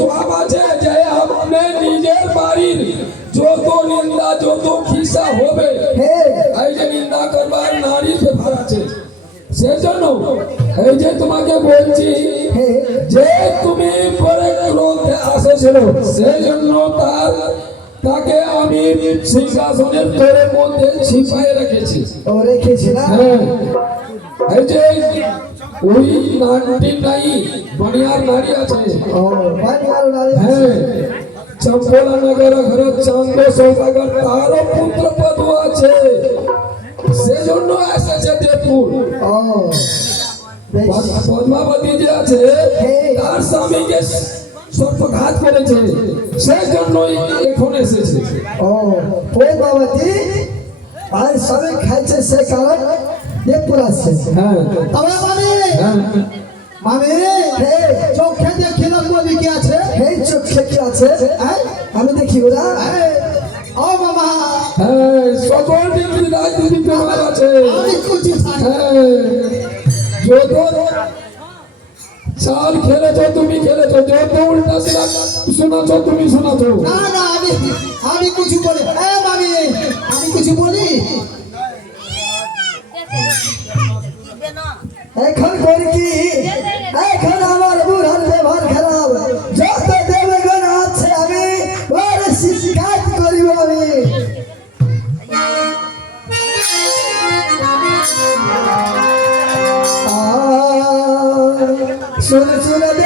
সব আছে যে আপনি নিজের বাড়ির যত নিন্দা যত খিসা হবে এই যে নিন্দা করবার নারীর ব্যাপার আছে সেজন্য এই যে তোমাকে বলছি যে তুমি পরে ক্রোধে আসেছিল সেজন্য তাকে আমি সিংহাসনের তোরের মধ্যে ছিপায় রেখেছি হ্যাঁ এই যে ওই নারী নাই বানিয়ার নারী আছে হ্যাঁ চম্পলা নগর ঘরে চান্দ সৌদাগর তার পুত্র পদু আছে সেজন্য এসেছে দেবপুর পদ্মাবতী যে আছে তার স্বামীকে সর্পঘাত করেছে সেজন্যই এখন এসেছে পদ্মাবতী আর স্বামী খাইছে সে কারণ দেবপুর আসছে তবে মামি চোখে দেখিলাম বলি কি আছে এই চোখে কি আছে আমি দেখি ওরা ও মামা সকল দিন রাজনীতি তোমার আছে যত চাল খেলেছো তুমি খেলেছো যত উল্টা সিধা শোনাছো তুমি শোনাছো না না আমি কিছু বলি মামি আমি কিছু বলি এখন করি কি এখন আমার বুড়ার ব্যবহার খারাপ যত দেবগণ আছে আমি ওর শিকায়ত করিব আমি শুনে শুনে